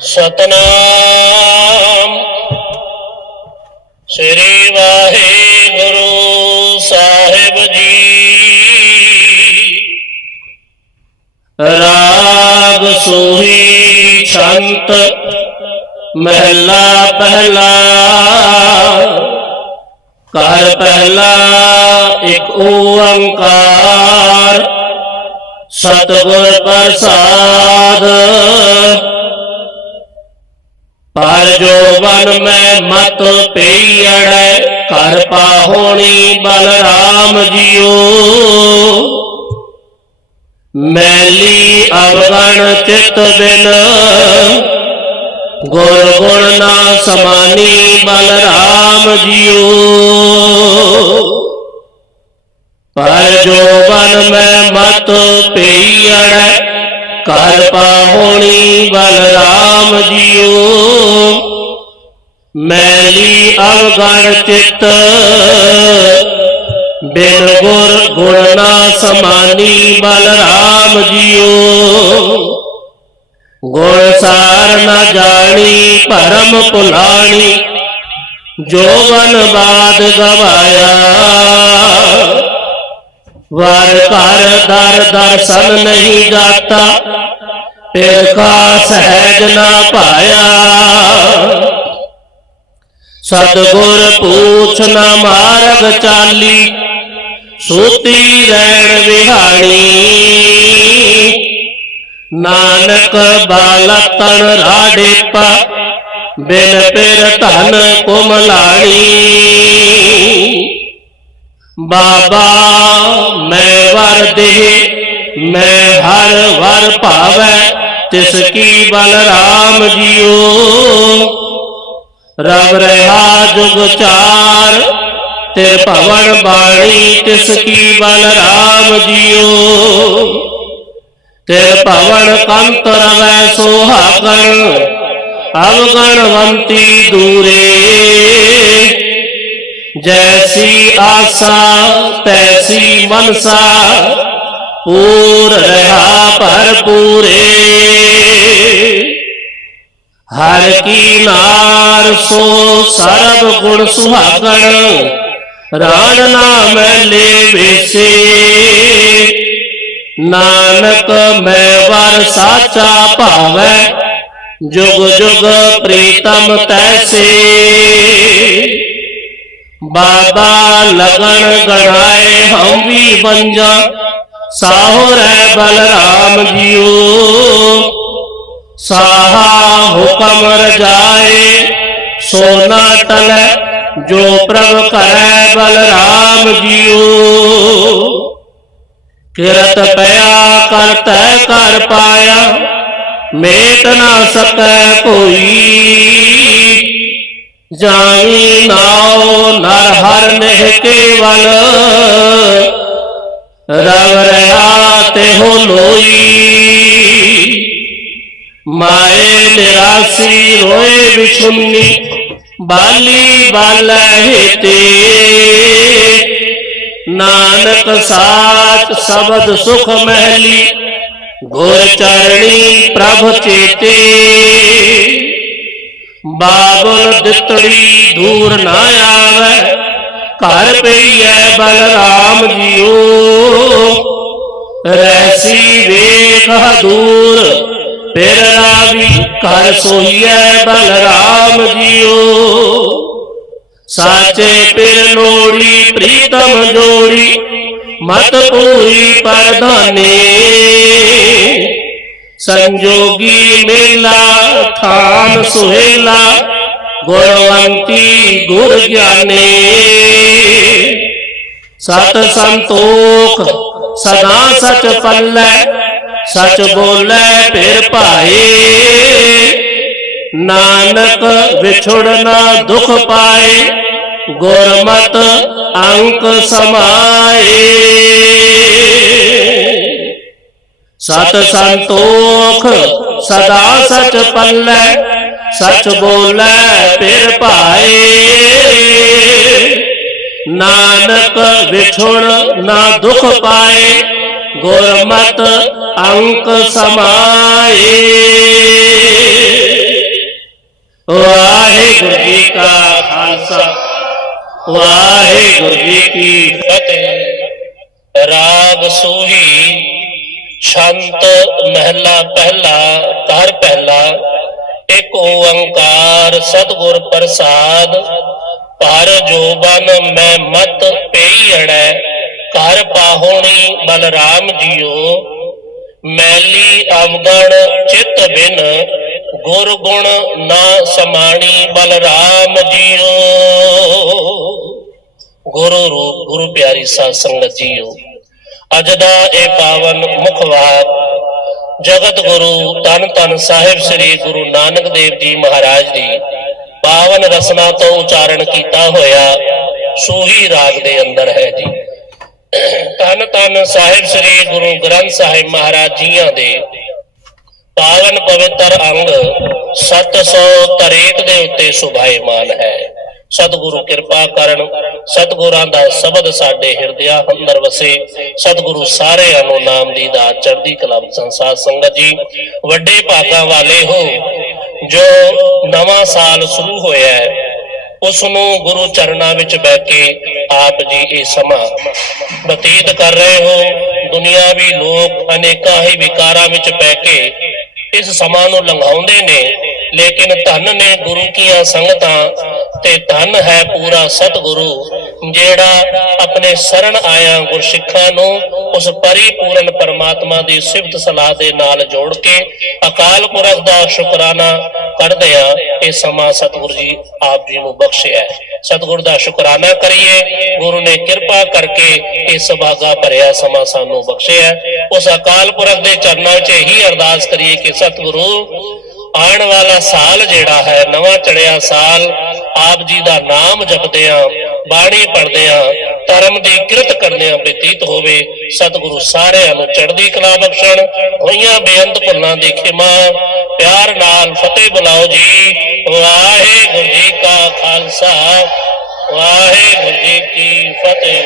ਸਤਨਾਮ। ਸ੍ਰੀ ਵਾਹਿਗੁਰੂ ਸਾਹਿਬ ਜੀ। ਰਾਗ ਸੋਹੀ ਸੰਤ ਮਹਿਲਾ ਪਹਿਲਾ। ਕਰ ਪਹਿਲਾ ਇੱਕ ਓੰਕਾਰ। सतगुर प्रसाद पर जो वन में मत पेयड़, कर पाहोनी बलराम जियो। मैली अवगण चित बिन गुर गुण ना समानी बलराम जियो। पर जो वन में मत पेयण, कर पाहुणी बलराम जियो। मैली अवगण चित बिन गुर गुणना समानी बलराम जियो। गुण सार न जानी परम पुलाणी जोवन बाद गवाया। वर कर दर दर्शन नहीं जाता टेका सहज ना पाया। सदगुर पूछ न मार्ग चाली, सूती रैन बिहारी नानक बाला तन राडेपा बिन पिर धन कुमलाणी बाबा, मैं वर दे, मैं हर वर पावे, तिसकी बलराम जियो। रव रहा जुगचार ते पवन बाणी, तिसकी बलराम जियो। ते पवन कंत रवै सोहागण, अवगणवंती दूरे। जैसी आशा, तैसी मनसा, पूर रहा पर पूरे। हर की नार सो सर्व गुण सुहागण, राण नाम ले बेसे नानक मैं वर साचा पावे, जुग जुग प्रीतम तैसे। ਬਾਬਾ ਲਗਨ ਗਣਾਏ ਹਉ ਵੀ ਬੰਜਾ ਸਾਹੋ ਰਹਿ ਬਲਰਾਮ ਜੀਓ। ਸਾਹਾ ਹੁਕਮ ਰਜਾਏ, ਸੋਨਾ ਟਲੈ ਜੋ ਪ੍ਰਭ ਕਰੈ ਬਲਰਾਮ ਜੀਓ। ਕਿਰਤ ਪਿਆ ਕਰਤੈ ਕਰ ਪਾਇਆ, ਮੇਟ ਨਾ ਸਕੈ ਕੋਈ। जाई नाव नर हर नेह केवल। रव रहाते हो लोई। माए निरासी रोए विछुन्नी बाली बाल ते नानक सात शबद सुख महली गुर चरणी प्रभ चेते। ਬਾਬੁਲ ਦਿੱਤੜੀ ਦੂਰ ਨਾ ਆਵੇ ਘਰ ਪਈਐ ਬਲਰਾਮ ਜੀਓ ਰੈਸੀ ਵੇਖ ਦੂਰ ਫਿਰ ਰਾਵੀ ਘਰ ਸੋਈਐ ਬਲਰਾਮ ਜੀਓ ਸਾਚੇ ਪਿਰ ਲੋੜੀ ਪ੍ਰੀਤਮ ਜੋੜੀ ਮਤ ਪੂਰੀ ਪਰਧਾਨੇ संजोगी मेला थान सुहेला गुरवंती गुर ज्ञाने। सत संतोख, सदा सच पल्लै सच बोलै फिर पाए। नानक बिछुड़ ना दुख पाए, गुरमत अंक समाए। सत संतोख, सदा सच पल सच बोले फिर पाए। नानक बिछुड़ ना दुख पाए, गुरमत अंक समाए। वाहे गुरु जी का खालसा वाहे गुरु जी की फतेह। राग सोही ਛੰਤ ਮਹਿਲਾ ਪਹਿਲਾ, ਘਰ ਪਹਿਲਾ, ਇੱਕ ਓੰਕਾਰ ਸਤਿਗੁਰ ਪ੍ਰਸਾਦ, ਪਰ ਜੋਬਨ ਮੈਂ ਮਤ ਪਈ ਅੜੈ, ਘਰ ਪਾਹੋਣੀ ਬਲਰਾਮ ਜੀਓ ਮੈਲੀ ਅਵਗਣ ਚਿਤ ਬਿਨ, ਗੁਰ ਗੁਣ ਨਾ ਸਮਾਣੀ ਬਲਰਾਮ ਜੀਓ ਗੁਰੂ ਰੂਪ, ਗੁਰੂ ਪਿਆਰੀ ਸਾਧ ਸੰਗਤ ਜੀਓ। ਅੱਜ ਦਾ ਇਹ ਪਾਵਨ ਮੁਖਵਾਕ ਜਗਤ ਗੁਰੂ ਤਨ ਤਨ ਸਾਹਿਬ ਸ੍ਰੀ ਗੁਰੂ ਨਾਨਕ ਦੇਵ ਜੀ ਮਹਾਰਾਜ ਦੀ ਪਾਵਨ ਰਸਨਾ ਤੋਂ ਉਚਾਰਨ ਕੀਤਾ ਹੋਇਆ ਸੂਹੀ ਰਾਗ ਦੇ ਅੰਦਰ ਹੈ ਜੀ। ਤਨ ਤਨ ਸਾਹਿਬ ਸ੍ਰੀ ਗੁਰੂ ਗ੍ਰੰਥ ਸਾਹਿਬ ਮਹਾਰਾਜ ਜੀਆਂ ਦੇ ਪਾਵਨ ਪਵਿੱਤਰ ਅੰਗ 763 ਦੇ ਉੱਤੇ ਸੁਭਾਏਮਾਨ ਹੈ। ਸਤਿਗੁਰੂ ਕਿਰਪਾ ਕਰਨ, ਸਤਿਗੁਰਾਂ ਦਾ ਸ਼ਬਦ ਸਾਡੇ ਹਿਰਦਿਆਂ ਅੰਦਰ ਵਸੇ। ਸਤਿਗੁਰੂ ਸਾਰਿਆਂ ਨੂੰ ਨਾਮ ਦੀ ਦਾਤ ਚੜ੍ਹਦੀ ਕਲਾ ਸੰਸਾਰ ਸੰਗਤ ਜੀ। ਵੱਡੇ ਭਾਗਾਂ ਵਾਲੇ ਹੋ, ਜੋ ਨਵਾਂ ਸਾਲ ਸ਼ੁਰੂ ਹੋਇਆ ਹੈ ਉਸ ਨੂੰ ਗੁਰੂ ਚਰਨਾਂ ਵਿੱਚ ਬਹਿ ਕੇ ਆਪ ਜੀ ਇਹ ਸਮਾਂ ਬਤੀਤ ਕਰ ਰਹੇ ਹੋ। ਦੁਨਿਆਵੀ ਲੋਕ ਅਨੇਕਾਂ ਹੀ ਵਿਕਾਰਾਂ ਵਿੱਚ ਪੈ ਕੇ ਇਸ ਸਮਾਂ ਨੂੰ ਲੰਘਾਉਂਦੇ ਨੇ। ਲੇਕਿਨ ਧਨ ਨੇ ਗੁਰੂ ਕੀਆਂ ਸੰਗਤਾਂ ਤੇ ਧਨ ਹੈ ਪੂਰਾ ਸਤਿਗੁਰੂ, ਜਿਹੜਾ ਆਪਣੇ ਸ਼ਰਨ ਆਇਆ ਗੁਰਸਿੱਖਾਂ ਨੂੰ ਉਸ ਪਰਿਪੂਰਨ ਪਰਮਾਤਮਾ ਦੀ ਸਿਫਤ ਸਲਾਹ ਦੇ ਨਾਲ ਜੋੜ ਕੇ ਅਕਾਲ ਪੁਰਖ ਦਾ ਸ਼ੁਕਰਾਨਾ ਕਰਦੇ ਆ। ਇਹ ਸਮਾਂ ਸਤਿਗੁਰੂ ਜੀ ਆਪ ਜੀ ਨੂੰ ਬਖਸ਼ਿਆ ਹੈ। ਸਤਿਗੁਰ ਦਾ ਸ਼ੁਕਰਾਨਾ ਕਰੀਏ, ਗੁਰੂ ਨੇ ਕਿਰਪਾ ਕਰਕੇ ਇਹ ਸੁਭਾਗਾ ਭਰਿਆ ਸਮਾਂ ਸਾਨੂੰ ਬਖਸ਼ਿਆ ਉਸ ਅਕਾਲ ਪੁਰਖ ਦੇ ਚਰਨਾਂ 'ਚ ਇਹੀ ਅਰਦਾਸ ਕਰੀਏ ਕਿ ਸਤਿਗੁਰੂ ਆਉਣ ਵਾਲਾ ਸਾਲ ਜਿਹੜਾ ਹੈ, ਨਵਾਂ ਚੜਿਆ ਸਾਲ, ਆਪ ਜੀ ਦਾ ਨਾਮ ਜਪਦਿਆਂ ਬਾਣੀ ਪੜਦਿਆਂ ਧਰਮ ਦੀ ਕਿਰਤ ਕਰਦਿਆਂ ਬਤੀਤ ਹੋਵੇ, ਸਤਿਗੁਰੂ ਸਾਰਿਆਂ ਨੂੰ ਚੜ੍ਹਦੀ ਕਲਾ ਬਖਸ਼ਣ, ਹੋਈਆਂ ਬੇਅੰਤ ਭੁੱਲਾਂ ਦੀ ਖਿਮਾ, ਪਿਆਰ ਨਾਲ ਫਤਿਹ ਬੁਲਾਓ ਜੀ, ਵਾਹਿਗੁਰੂ ਜੀ ਕਾ ਖਾਲਸਾ, ਵਾਹਿਗੁਰੂ ਜੀ ਕੀ ਫਤਿਹ।